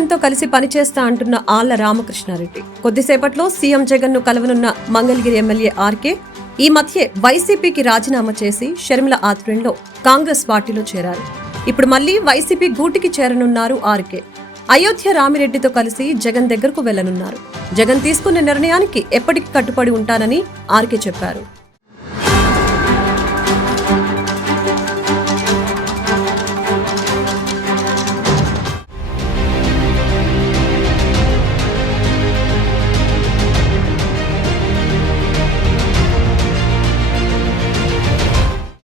జగన్ తో కలిసి పనిచేస్తా అంటున్న ఆళ్ల రామకృష్ణారెడ్డి కొద్దిసేపట్లో సీఎం జగన్ ను కలవనున్న మంగళగిరి ఎమ్మెల్యే ఆర్కే ఈ మధ్య వైసీపీకి రాజీనామా చేసి షర్మిల ఆధ్వర్యంలో కాంగ్రెస్ పార్టీలో చేరారు. ఇప్పుడు మళ్లీ వైసీపీ గూటికి చేరనున్నారు ఆర్కే. అయోధ్య రామిరెడ్డితో కలిసి జగన్ దగ్గరకు వెళ్లనున్నారు. జగన్ తీసుకున్న నిర్ణయానికి ఎప్పటికీ కట్టుబడి ఉంటానని ఆర్కే చెప్పారు.